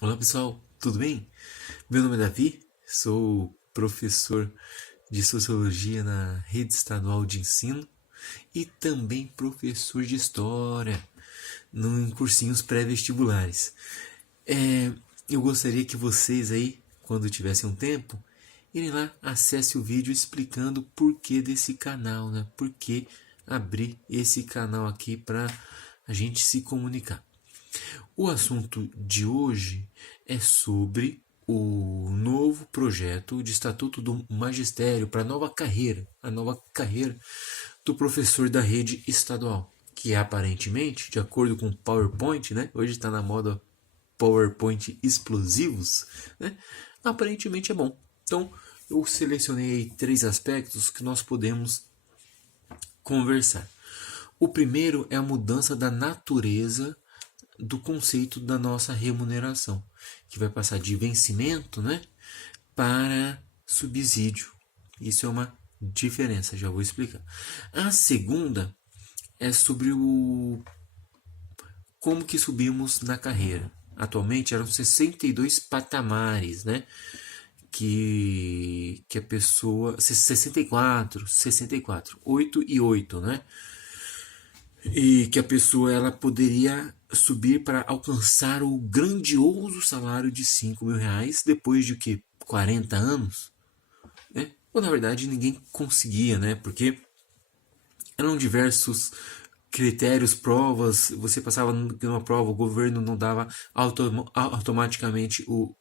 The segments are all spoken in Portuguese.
Olá pessoal, tudo bem? Meu nome é Davi, sou professor de Sociologia na Rede Estadual de Ensino e também professor de História em cursinhos pré-vestibulares. É, eu gostaria que vocês aí, quando tivessem um tempo, irem lá, acesse o vídeo explicando o porquê desse canal, né? Por que abrir esse canal aqui para a gente se comunicar. O assunto de hoje é sobre o novo projeto de Estatuto do Magistério para a nova carreira do professor da rede estadual, que aparentemente, de acordo com o PowerPoint, né, hoje está na moda PowerPoint explosivos, né, aparentemente é bom. Então, eu selecionei três aspectos que nós podemos conversar. O primeiro é a mudança da natureza do conceito da nossa remuneração, que vai passar de vencimento, né, para subsídio. Isso é uma diferença, já vou explicar. A segunda é sobre o como que subimos na carreira. Atualmente eram 62 patamares, né? Que a pessoa 64, 8 e 8, né? E que a pessoa ela poderia subir para alcançar o grandioso salário de R$ 5.000 depois de que 40 anos, né? Ou na verdade ninguém conseguia, né? Porque eram diversos critérios, provas, você passava numa prova, o governo não dava automaticamente o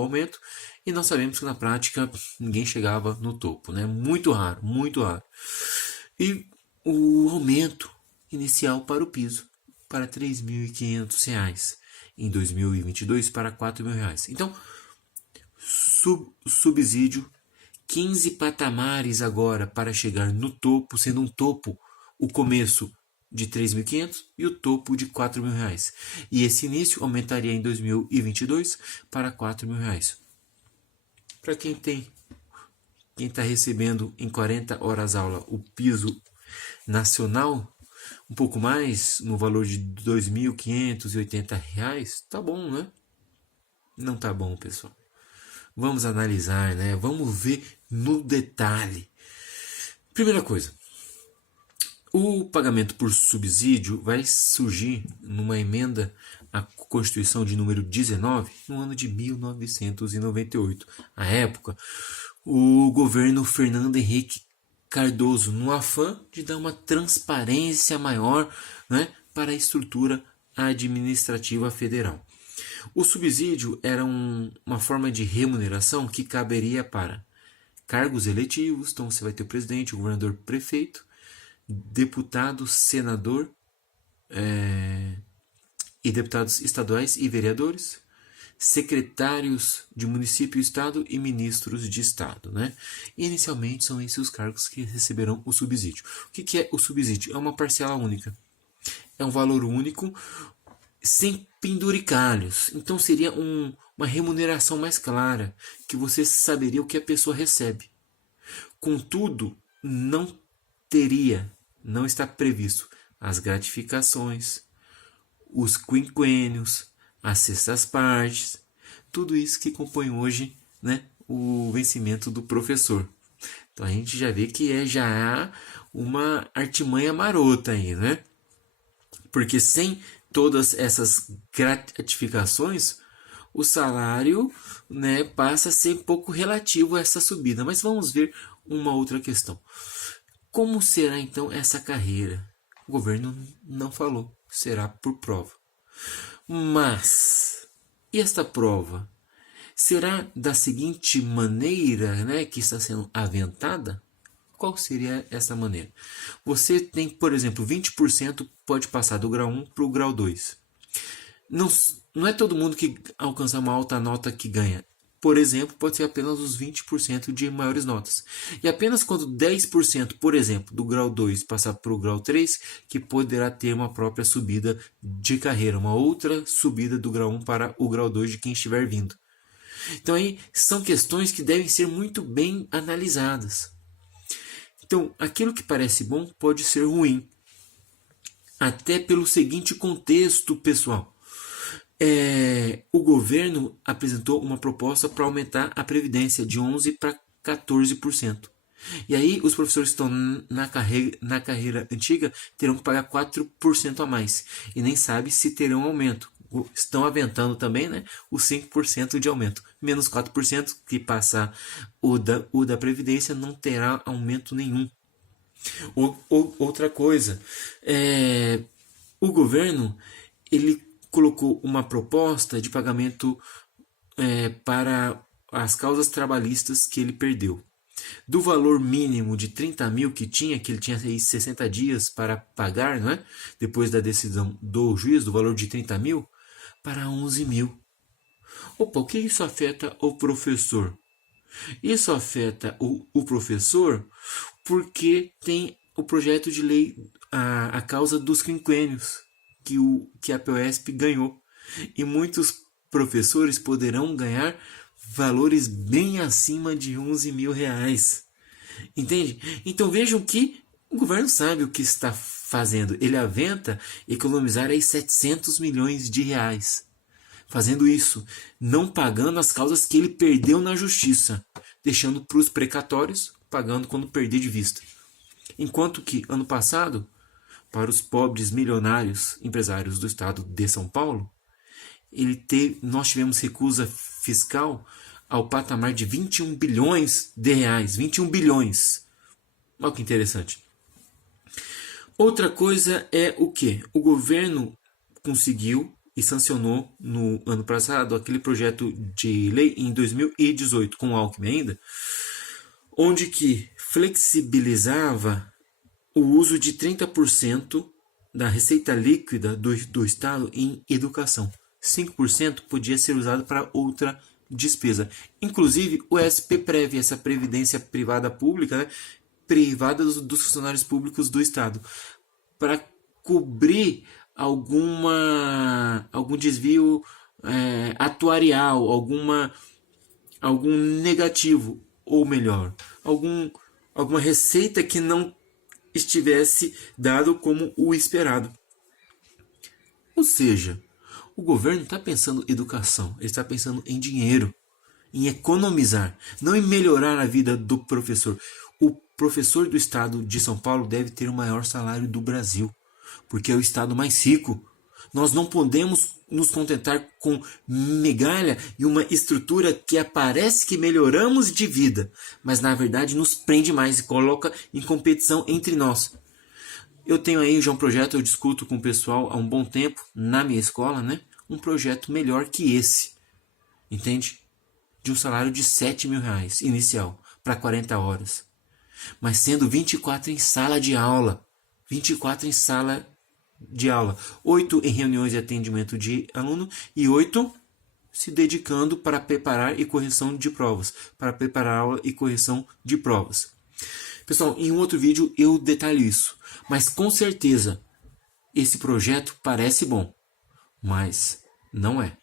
aumento, e nós sabemos que na prática ninguém chegava no topo, né? Muito raro, muito raro. E o aumento inicial para o piso, para R$ 3.500, em 2022 para R$ 4.000. Então, subsídio, 15 patamares agora para chegar no topo, sendo um topo o começo de 3.500 e o topo de R$ 4.000. E esse início aumentaria em 2022 para R$ 4.000. Para quem está recebendo em 40 horas aula o piso nacional, um pouco mais, no valor de R$ 2.580, tá bom, né? Não tá bom, pessoal. Vamos analisar, né? Vamos ver no detalhe. Primeira coisa, o pagamento por subsídio vai surgir numa emenda à Constituição de número 19, no ano de 1998. À época, o governo Fernando Henrique Cardoso, no afã de dar uma transparência maior, né, para a estrutura administrativa federal. O subsídio era uma forma de remuneração que caberia para cargos eletivos, então você vai ter o presidente, o governador, prefeito, deputado, senador e deputados estaduais e vereadores, secretários de município e estado e ministros de estado, né? E inicialmente são esses os cargos que receberão o subsídio. O que é o subsídio? É uma parcela única. É um valor único, sem penduricalhos. Então seria uma remuneração mais clara, que você saberia o que a pessoa recebe. Contudo, não está previsto as gratificações, os quinquênios, as sextas partes, tudo isso que compõe hoje, né, o vencimento do professor. Então a gente já vê que já uma artimanha marota aí, né? Porque sem todas essas gratificações, o salário, né, passa a ser um pouco relativo a essa subida. Mas vamos ver uma outra questão. Como será então essa carreira? O governo não falou, será por prova. Mas, e esta prova? Será da seguinte maneira, né, que está sendo aventada? Qual seria essa maneira? Você tem, por exemplo, 20% pode passar do grau 1 para o grau 2. Não, não é todo mundo que alcança uma alta nota que ganha. Por exemplo, pode ser apenas os 20% de maiores notas. E apenas quando 10%, por exemplo, do grau 2 passar para o grau 3, que poderá ter uma própria subida de carreira, uma outra subida do grau 1 para o grau 2 de quem estiver vindo. Então aí são questões que devem ser muito bem analisadas. Então, aquilo que parece bom pode ser ruim. Até pelo seguinte contexto, pessoal. o governo apresentou uma proposta para aumentar a previdência de 11% para 14%. E aí os professores que estão na carreira antiga terão que pagar 4% a mais. E nem sabe se terão aumento. Estão aventando também, né, os 5% de aumento. Menos 4% que passar o da Previdência não terá aumento nenhum. Outra coisa, o governo ele colocou uma proposta de pagamento para as causas trabalhistas que ele perdeu. Do valor mínimo de 30 mil que ele tinha aí 60 dias para pagar, não é? Depois da decisão do juiz, do valor de 30 mil, para 11 mil. Opa, o que isso afeta o professor? Isso afeta o professor porque tem o projeto de lei, a causa dos quinquênios, que a POSP ganhou. E muitos professores poderão ganhar valores bem acima de 11 mil reais. Entende? Então vejam que o governo sabe o que está fazendo. Ele aventa economizar aí 700 milhões de reais. Fazendo isso, não pagando as causas que ele perdeu na justiça, deixando para os precatórios, pagando quando perder de vista. Enquanto que, ano passado, para os pobres milionários empresários do estado de São Paulo, nós tivemos recusa fiscal ao patamar de 21 bilhões de reais. 21 bilhões. Olha que interessante. Outra coisa é o que? O governo conseguiu e sancionou no ano passado aquele projeto de lei em 2018, com o Alckmin ainda, onde que flexibilizava o uso de 30% da receita líquida do Estado em educação. 5% podia ser usado para outra despesa. Inclusive, o SPPrev, essa previdência privada pública, né, privada dos funcionários públicos do Estado, para cobrir algum desvio atuarial, algum negativo, ou melhor, alguma receita que não estivesse dado como o esperado. Ou seja, o governo está pensando em educação, ele está pensando em dinheiro, em economizar, não em melhorar a vida do professor. O professor do estado de São Paulo deve ter o maior salário do Brasil, porque é o estado mais rico. Nós não podemos nos contentar com migalha e uma estrutura que aparece que melhoramos de vida, mas na verdade nos prende mais e coloca em competição entre nós. Eu tenho aí já um projeto, eu discuto com o pessoal há um bom tempo, na minha escola, né? Um projeto melhor que esse, entende? De um salário de 7 mil reais inicial, para 40 horas. Mas sendo 24 em sala de aula. 24 em sala de aula. 8 em reuniões e atendimento de aluno e 8 se dedicando para preparar e correção de provas. Para preparar aula e correção de provas. Pessoal, em um outro vídeo eu detalho isso. Mas com certeza, esse projeto parece bom. Mas não é.